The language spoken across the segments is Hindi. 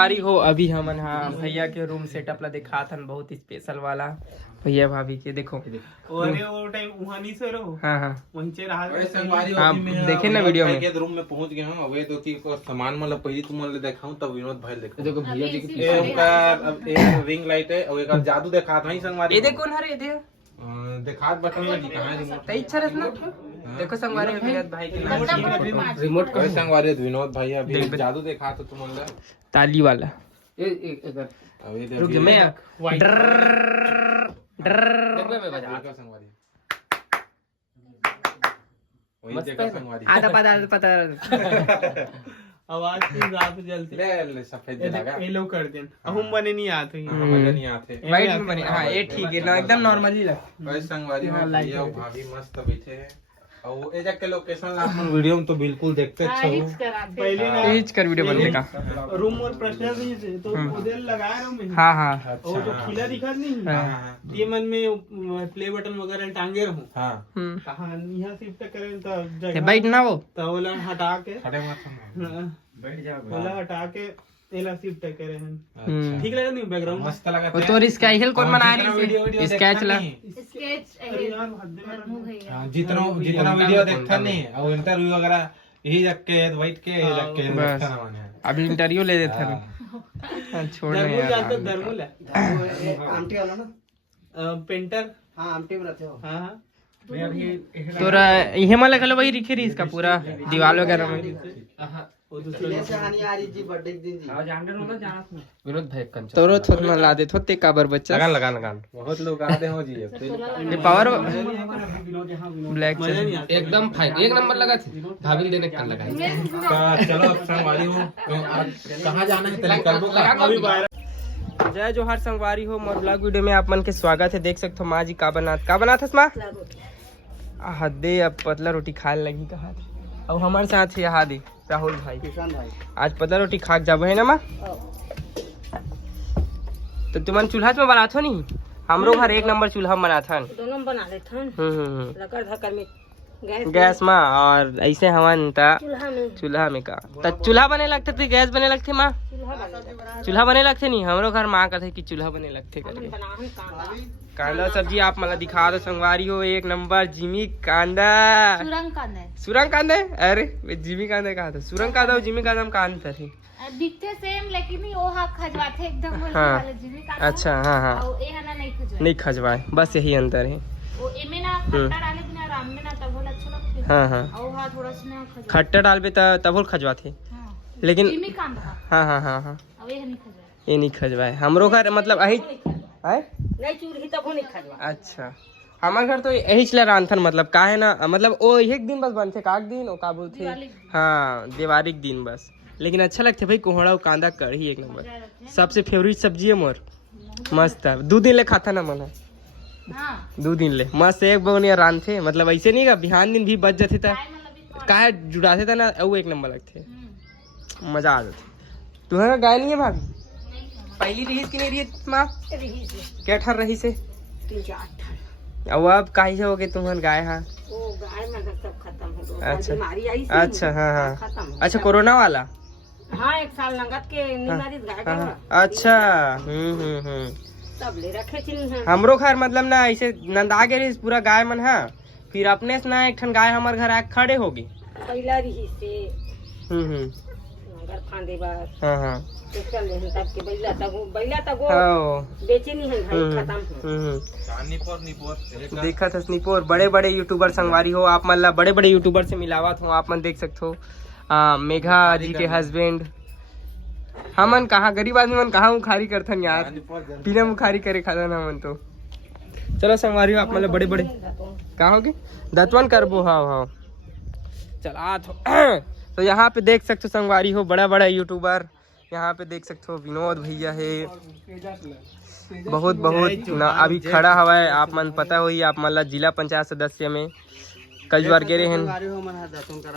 हो अभी हमन हाँ भैया के रूम सेटअप ला दिखा था बहुत स्पेशल वाला भैया भाभी के देखो अरे वो टाइम वहां नहीं से रहो हाँ हाँ वहीं से रहा हाँ देखे ना वीडियो में रूम में पहुंच गए हूं अबे दो तीन को सामान मतलब पहले तुम ले दिखाऊं तब विनोद भाई देखो देखो भैया जी की ये उनका रिंग लाइट है और एक जादू दिखा था ही संगवारी ये देखो ना रे दे दिखा बटन में कहां रिमोट तई इच्छा रहत ना देखो संगवारी विनोद भाई के नाम रिमोट कहे संगवारी विनोद भाई अभी जादू दिखा तो तुम ले ताली वाला अभी रुक जा मैं संगवारी वही देखा संगवारी आधा पता आवाज की रात जलती ले सफेद लगा ये लोग कर देन हम बने नहीं आते मजा नहीं आते वाइट में बने हाँ ये ठीक है ना एकदम नॉर्मली लग कहे संगवारी हो भैया और भाभी मस्त बैठे हैं और वो ए के लोकेशन ला अपन वीडियो में तो बिल्कुल देखते छो पहले ना तेज कर वीडियो बनने का रूम और पर्सनल नहीं थे तो उधर लगाया रहा मैं हाँ हाँ और जो खिला दिखा नहीं ये मन में प्ले बटन वगैरह टांगे रहूं हां कहां यहाँ शिफ्ट करें तो जगह बैठ ना वो तो वाला हटा के खड़े मत बैठ जा वाला हटा के एला शिफ्ट करे हैं अच्छा ठीक लगा नहीं बैकग्राउंड मस्त लगा वो तो स्केच कौन बना रही स्केच ला स्केच जितना जितना वीडियो देखता नहीं और इंटरव्यू वगैरह यही रख के बैठ के रख के बस। देखता ना माने अभी इंटरव्यू ले देता है छोड़ धर्मुल यार जानते हो धर्मुल है आमटी वाला ना पेंटर हाँ आमटी में रहते हो हाँ हाँ तोरा ये मला कल वही रिखे रही इसका पूरा दीवार वगैरह में वो खिले से हानि आ रही जी बर्थडे के दिन जी विनोद भाई कंचा तोरो थोड़ ना ला दे थोते काबर बच्चा लगान बहुत लोग आते हो जी ये पावर ब्लैक मजा नहीं आता एकदम फाइन एक नंबर लगा थे भाभी देने का लगा चलो संगवारी हो कहां जाना है तेरे करबो का अभी बाहर जय जोहार संगवारी हो मोर ब्लॉग वीडियो में आप मन के स्वागत है। देख सकते हो माँ जी का बनात हस माँ हदे अब पतला रोटी खाए लगी कहा अब हमारे साथ है यहाँ दे राहुल भाई किसान भाई आज पतला रोटी खा के जाबो है ना माँ तो तुमन चूल्हा में बनात हो नहीं हमरो घर एक नंबर चूल्हा में बनात हन दोनों बना लेते हैं लकड़ धक्कर में गैस माँ और ऐसे हवन ता चूल्हा में चूल्हा में का त चूल्हा बने लगते थे गैस बने लगते माँ चूल्हा बने लगते नहीं हमरो घर माँ कहते कि चूल्हा बने लगते करके बनाहन कांदा कांदा सब्जी आप मला दिखा दो संगवारी हो एक नंबर जिमी कांदा सुरंग कांदा है सुरंग कांदा है अरे वे जिमी कांदा कहा था सुरंग कांदा और जिमी कांदा में का अंतर है दिखते सेम लेकिन वो हाँ खजवाते एकदम वैसे हाँ। वाले जिमी कांदा अच्छा हाँ हाँ और ये है ना नहीं खजवा नहीं खजवाए बस यही अंतर है वो एमे ना खट्टा डाले बिना आराम में ना तब बोला अच्छा लगते हाँ हाँ और हाँ थोड़ा सा ना खजवा खट्टा डालबे तब खजवाते हाँ लेकिन जिमी कांदा हाँ हाँ हाँ हाँ और ये नहीं खजवा ये नहीं खजवाए हमरो घर मतलब यही है नहीं चूल्ही तब वो नहीं खजवा अच्छा हमारे घर तो यही चला रांधन मतलब का है ना मतलब वो एक दिन बस बनते काक दिन और का बोलते हाँ दिवाली के दिन बस लेकिन अच्छा लगते भाई कोहड़ा और कांदा कढ़ी एक नंबर सबसे फेवरेट सब्जी है मोर मस्त है 2 दिन ले खाता ना मन हाँ 2 दिन ले मस्त एक बगनिया रांधते मतलब ऐसे नहीं का बिहान दिन भी बच जाते था काहे जुड़ाते था ना वो एक नंबर लगते मजा आ जाते तुम्हारा गाय नहीं है भाभी पहली रही की नहीं रही माँ क्या ठर रही से 3-4 अब अब काहे से हो गए तुम्हारे गाय हाँ वो गाय में सब खत्म हो गया अच्छा। बीमारी आई अच्छा हाँ हाँ खत्म हो अच्छा कोरोना वाला हाँ 1 साल नगद के बीमारी गाय हाँ, का हाँ, अच्छा तब ले रखे चिन्ह हमरो घर मतलब ना ऐसे नंदा के रही पूरा गाय मन है फिर अपने से ना एक ठन गाय हमारे घर आके खड़े होगी पहला रही से नगर फांदे बस हाँ हाँ तो चल ले तब के बैला तक वो हाँ बेचे नहीं है भाई खत्म हो निपोर देखा था स्नीपोर बड़े बड़े यूट्यूबर संगवारी हो आप मतलब बड़े बड़े यूट्यूबर से मिलावत हो आप मन देख सकते हो मेघा जी के हस्बैंड हमन कहाँ गरीब आदमी मन कहाँ मुखारी करथन यार बिना मुखारी करे खाथन हमन तो चलो संगवारी हो आप मतलब बड़े बड़े कहाँ होगे दतवन करबो हाँ हाँ चल आ तो यहाँ पे देख सकते हो संगवारी हो बड़ा बड़ा यूट्यूबर यहाँ पे देख सकते हो विनोद भैया है बहुत बहुत ना अभी खड़ा हवा है आप मन पता होई आप मतलब जिला पंचायत सदस्य में कई बार गे रहे हैं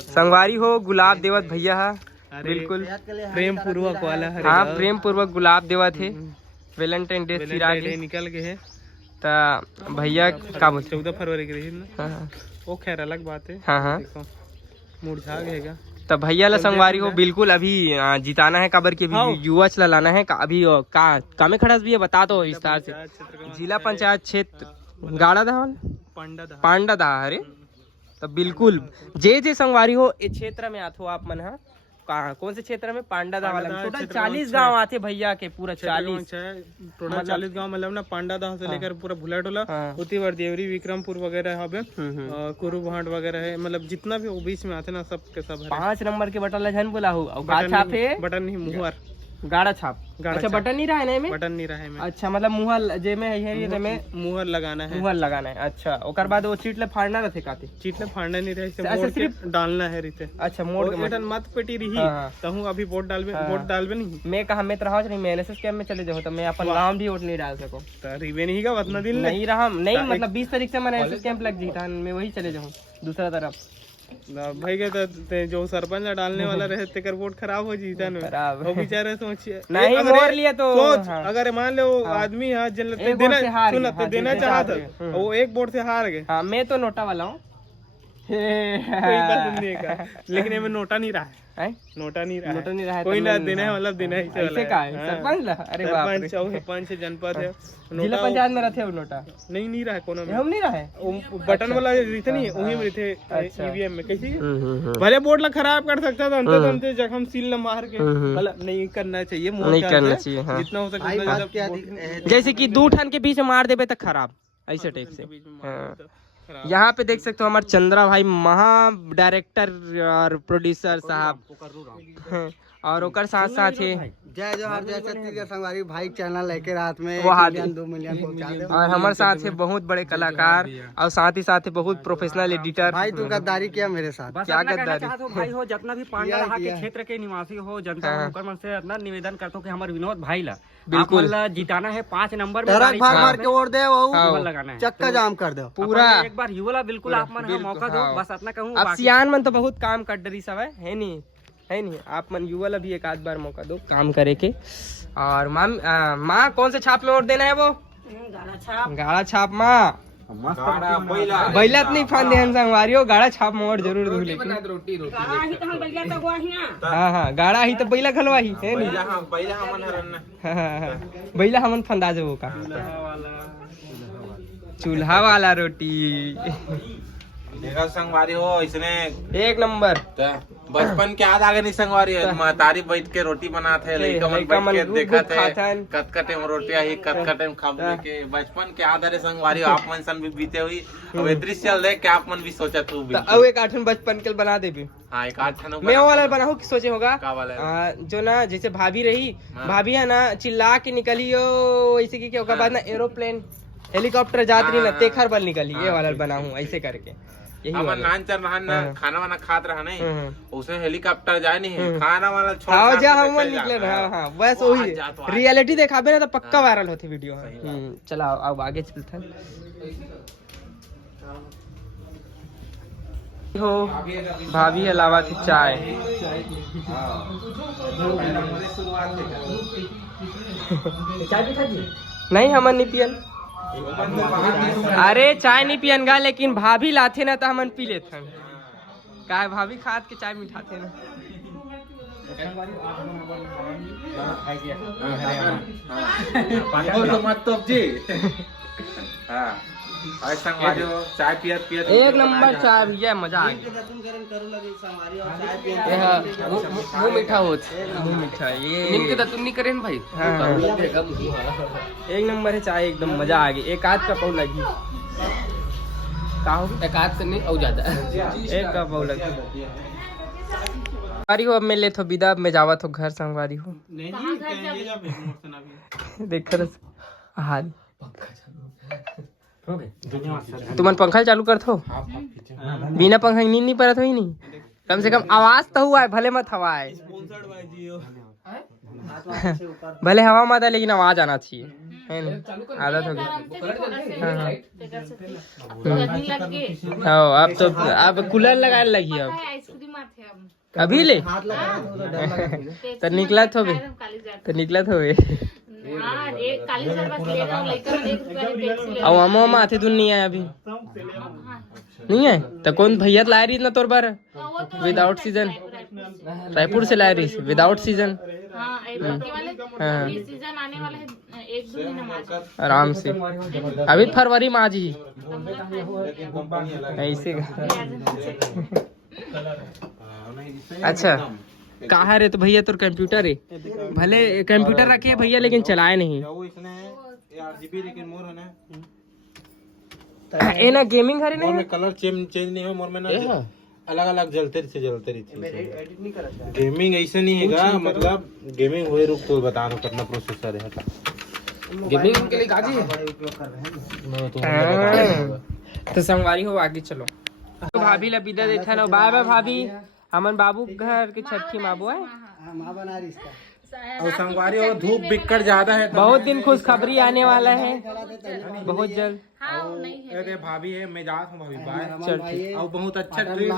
संगवारी हो गुलाब देवत भैया है बिल्कुल प्रेम पूर्वक वाला है हाँ प्रेम पूर्वक गुलाब देवत है वैलेंटाइन डे फिर आगे निकल गए है तो भैया का बोलते 14 फरवरी के दिन हाँ वो खैर अलग बात है हाँ हाँ देखो मुरझा गएगा तो भैया ला संगवारी हो बिल्कुल अभी जिताना है काबर की अभी युवा चला लाना है अभी का में खड़ा भी है बता दो विस्तार से। जिला पंचायत क्षेत्र गाड़ा धावल पांडा दा अरे तो बिल्कुल जे संगवारी हो इस क्षेत्र में आते हो आप मन है कहाँ कौन से क्षेत्र में पांडादा वाला में टोटल 40 गांव आते भैया के पूरा 40 टोटल 40 गांव मतलब ना पांडादा से लेकर पूरा भुला टोला उती वर देवरी विक्रमपुर वगैरह है कुरु भाट वगैरह है मतलब जितना भी वो बीच में आते ना सब के सब 5 नंबर के बटन झन बोला हो बटन नहीं मुहर गाड़ा छाप अच्छा बटन नहीं रहा है ना बटन नहीं रहा है अच्छा मतलब मुहर जे में है में मुहर लगाना है अच्छा ओकर बाद वो चीट ले फाड़ना रहते काते चीट ले फाड़ना नहीं रहे सिर्फ डालना है रीते अच्छा मोड़ के बटन मत पेटी रही तो हूं अभी वोट डालबे नहीं मैं कहा मैं रहा नहीं मैं एनएसएस कैंप में चले जाओ तो मैं अपन गांव भी वोट नहीं डाल सको तो रिवे नहीं का उतना दिन नहीं रहा नहीं मतलब 20 तारीख से मैं एनएसएस कैंप लग जीता मैं वही चले जाऊं दूसरा तरफ भाई के जो सरपंच डालने वाला रहे तेकर वोट खराब हो जीता खराब वो बेचारे सोचिए नहीं मोड़ लिया तो सोच अगर मान लो आदमी यहाँ देना चाहता वो एक वोट से हार गए हाँ मैं तो नोटा वाला हूँ लेकिन ये नोटा नहीं रहा है नोटा नहीं रहा है कोई ना देना है मतलब देना ही सरपंच अरे सरपंच जनपद है जिला पंचायत में रहते हो नोटा नहीं रहा कोनो में हम नहीं रहे बटन वाला रहते नहीं वही में रहते ईवीएम में कैसी भले बोर्ड ला खराब कर सकता था अंते जब हम सील न मार के मतलब नहीं करना चाहिए नहीं करना चाहिए जितना हो सके जैसे कि 2 ठन के बीच में मार देवे तक खराब ऐसे टाइप से। यहाँ पे देख सकते हो हमारे चंद्रा भाई महा डायरेक्टर और प्रोड्यूसर साहब और ओकर साथ साथ है जय जोहार जय छत्तीसगढ़ संगवारी भाई चैनल लेके रात में 2 मिलियन पहुंचा दे और हमारे साथ है बहुत बड़े कलाकार और साथ ही साथ है बहुत प्रोफेशनल एडिटर। भाई तू गद्दारी किया मेरे साथ क्या गद्दारी भाई हो जितना भी पांडा के क्षेत्र के निवासी हो जनता होकर मन से अपना निवेदन करता हूँ कि हमारे विनोद भाई ला बिल्कुल जिताना है 5 नंबर में भाग के वोट दे वो लगाना है चक्का जाम कर दो पूरा एक बार युवा बिल्कुल आप मन मौका दो बस इतना कहूँ। अब सियान मन तो बहुत काम कर डरी सब है नहीं आप मन युवा भी एक आध बार मौका दो काम करे के। और माँ कौन से छाप में वोट देना है वो गाड़ा छाप माँ बैला नहीं फान दे संगवारी हो गाड़ा छाप में वोट जरूर दो लेकिन हाँ गाड़ा ही तो बैला खलवाही है नहीं बैला हमन फंदा जो का चूल्हा वाला रोटी संगवारी हो इसने 1 नंबर बचपन के याद आगे नहीं संगवारी है महतारी बैठ के रोटी बनाते देखा थे कटकटे में रोटियां ही कटकटे में खाने के बचपन के याद संगवारी आप मन सन भी बीते हुई अब दृश्य देख के आप मन भी सोचा तू अब एक 8 बचपन के बना दे भी हाँ एक 8 मैं वाला बनाऊ कि सोचे होगा जो ना जैसे भाभी रही भाभी है ना चिल्ला के निकली हो ऐसे की क्या बाद ना एरोप्लेन हेलीकॉप्टर जात रही ना तेखर बल निकली ये वाला बनाऊ ऐसे करके खाना वाना खात रहा नहीं उसमें हेलीकॉप्टर जाए नहीं खाना वाला निकले बस वही रियलिटी देखाबे ना तो पक्का वायरल होती वीडियो। चला अब आगे चलते हो भाभी अलावा की चाय नहीं हमन नहीं पियन अरे चाय नहीं पियनगा लेकिन भाभी लाथे ना तो हमन पी लेते का भाभी खाद के चाय मिठाते ना चाय पियत 1 नंबर चाय भैया मजा आ गया मुँह मीठा मुँह मीठा ये नीम के दतुन नहीं करे भाई 1 नंबर है चाय एकदम मजा आ गई। एक आध का पाव लगी एक आध से नहीं और ज्यादा 1 का पाव लगी हो। अब मैं ले तो विदा में जावत हो घर संगवारी हो देख हाल तुमन पंखा चालू करत हो बिना पंखा नींद नहीं परत हो ही नहीं कम से कम आवाज तो हुआ है भले मत हवा है भले हवा मत है लेकिन आवाज आना चाहिए है ना आदत हो गई। अब तो अब कूलर लगाने लगी अब अभी ले तो निकला तो अब हम आते तुम नहीं आए अभी नहीं है तो कौन भैया ला रही ना तोर बार विदाउट सीजन रायपुर से लाए रही विदाउट सीजन हाँ बाकी वाले हाँ। ये सीजन आने वाला है 1-2 महीना में आ जाएगा। आराम से अभी फरवरी में आज ही ऐसे अच्छा कहाँ है रे तो भैया तो कंप्यूटर है भले कंप्यूटर रखे भैया लेकिन चलाए नहीं ये ना गेमिंग हरे नहीं कलर चेंज नहीं हो मोर में ना अलग अलग जलते रही गेमिंग ऐसे नहीं है मतलब गेमिंग हुए रुक तो बता दो कितना प्रोसेसर है गेमिंग के लिए गाजी है तो संगवारी हो आगे चलो तो भाभी ला विदा देता ना बाय बाय भाभी हमन बाबू घर के छठी माबू है माँ बना रही इसका और संगवारी और धूप बिकट ज्यादा है बहुत दिन खुशखबरी आने वाला है बहुत जल्द हाँ वो नहीं है अरे भाभी है मैं जाता हूँ भाभी बाय चल ठीक और बहुत अच्छा ड्रेस